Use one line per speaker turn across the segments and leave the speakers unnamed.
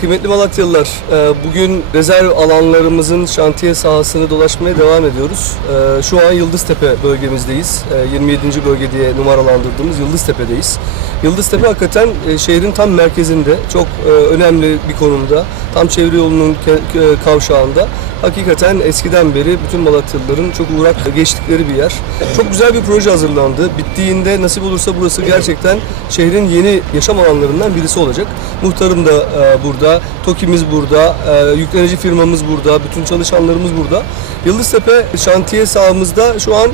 Kıymetli Malatyalılar, e, bugün rezerv alanlarımızın şantiye sahasını dolaşmaya devam ediyoruz. E, Şu an Yıldıztepe bölgemizdeyiz. E, 27. bölge diye numaralandırdığımız Yıldıztepe'deyiz. Yıldıztepe hakikaten e, şehrin tam merkezinde, çok e, önemli bir konumda. Tam çevre yolunun kavşağında. Hakikaten eskiden beri bütün Malatyalıların çok uğrak geçtikleri bir yer. Çok güzel bir proje hazırlandı. Bittiğinde nasip olursa burası gerçekten şehrin yeni yaşam alanlarından birisi olacak. Muhtarım da e, burada, TOKİ'miz burada, e, yüklenici firmamız burada, bütün çalışanlarımız burada. Yıldıztepe şantiye sahamızda şu an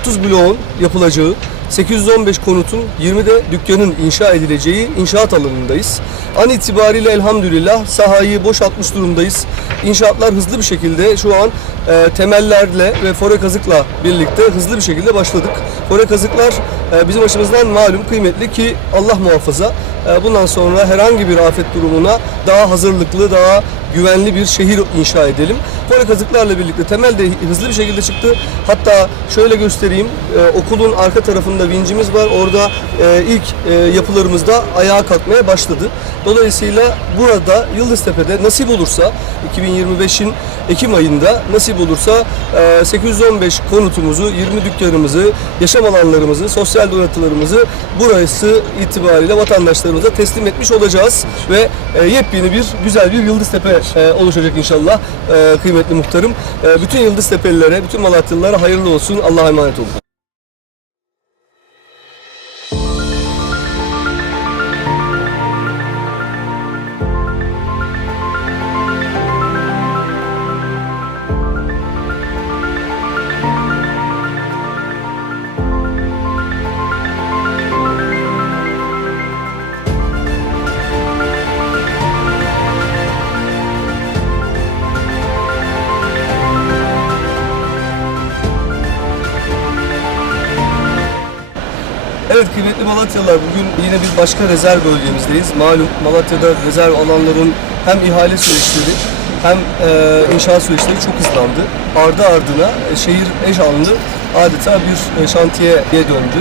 30 bloğun yapılacağı, 815 konutun 20 de dükkanın inşa edileceği inşaat alanındayız. An itibariyle elhamdülillah sahayı boşaltmış durumdayız. İnşaatlar hızlı bir şekilde şu an e, temellerle ve fore kazıkla birlikte hızlı bir şekilde başladık. Fore kazıklar e, bizim açımızdan malum kıymetli ki Allah muhafaza e, bundan sonra herhangi bir afet durumuna daha hazırlıklı, daha güvenli bir şehir inşa edelim. Fore kazıklarla birlikte temel de hızlı bir şekilde çıktı. Hatta şöyle göstereyim. e, okulun arka tarafında vincimiz var. Orada e, ilk e, yapılarımızda ayağa kalkmaya başladı. Dolayısıyla burada Yıldıztepe'de nasip olursa 2025'in Ekim ayında nasip olursa e, 815 konutumuzu, 20 dükkanımızı, yaşam alanlarımızı, sosyal donatılarımızı burası itibariyle vatandaşlarımıza teslim etmiş olacağız ve e, yepyeni bir güzel bir Yıldıztepe e, oluşacak inşallah e, kıymetli muhtarım. E, bütün Yıldıztepelilere, bütün Malatyalılara hayırlı olsun. Allah'a emanet olun. Evet kıymetli Malatyalılar bugün yine bir başka rezerv bölgemizdeyiz. Malum Malatya'da rezerv alanların hem ihale süreçleri hem e, inşaat süreçleri çok hızlandı. Ardı ardına e, şehir eş anlı adeta bir e, şantiyeye döndü.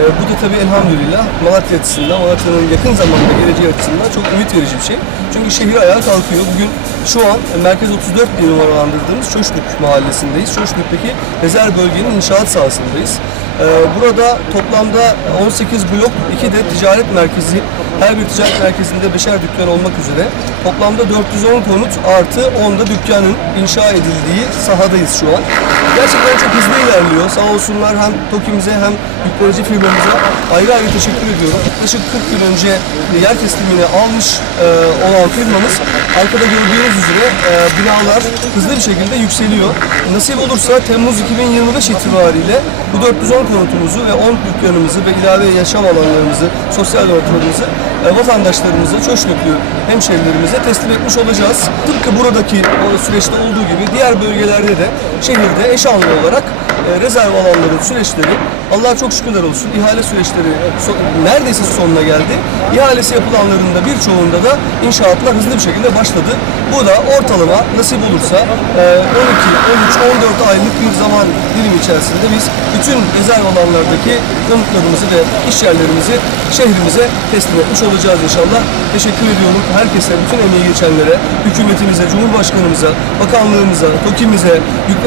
E, bu da tabii elhamdülillah Malatya açısından, Malatya'nın yakın zamanda geleceği açısından çok ümit verici bir şey. Çünkü şehir ayağa kalkıyor. Bugün şu an e, Merkez 34 diye numaralandırdığımız Çoşluk mahallesindeyiz. Çoşluk'taki rezerv bölgenin inşaat sahasındayız. Burada toplamda 18 blok, 2 de ticaret merkezi, her bir ticaret merkezinde beşer dükkan olmak üzere toplamda 410 konut artı 10 da dükkanın inşa edildiği sahadayız şu an. Gerçekten çok hızlı ilerliyor. Sağ olsunlar hem TOKİ'mize hem yüklenici firmamıza ayrı ayrı teşekkür ediyorum. Yaklaşık 40 gün önce yer teslimini almış e, olan firmamız arkada gördüğünüz üzere e, binalar hızlı bir şekilde yükseliyor. Nasip olursa Temmuz 2025 itibariyle bu 410 konutumuzu ve 10 dükkanımızı ve ilave yaşam alanlarımızı, sosyal donatılarımızı e, vatandaşlarımıza, Çoşnöklü hemşehrilerimize teslim etmiş olacağız. Tıpkı buradaki süreçte olduğu gibi diğer bölgelerde de şehirde eş anlı olarak e, rezerv alanların süreçleri Allah'a çok şükürler olsun ihale süreçleri so- neredeyse sonuna geldi. İhalesi yapılanların da birçoğunda da inşaatlar hızlı bir şekilde başladı. Bu da ortalama nasip olursa e, 12, 13, 14 aylık bir zaman dilimi içerisinde biz bütün rezerv alanlardaki konutlarımızı ve iş yerlerimizi şehrimize teslim etmiş olacağız inşallah. Teşekkür ediyorum herkese, bütün emeği geçenlere, hükümetimize, Cumhurbaşkanımıza, bakanlığımıza, TOKİ'mize,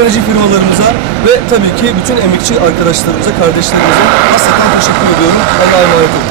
yüklenici firmalarımıza ve tabii ki bütün emekçi arkadaşlarımıza, kardeşlerimize hasreten teşekkür ediyorum. Allah'a emanet olun.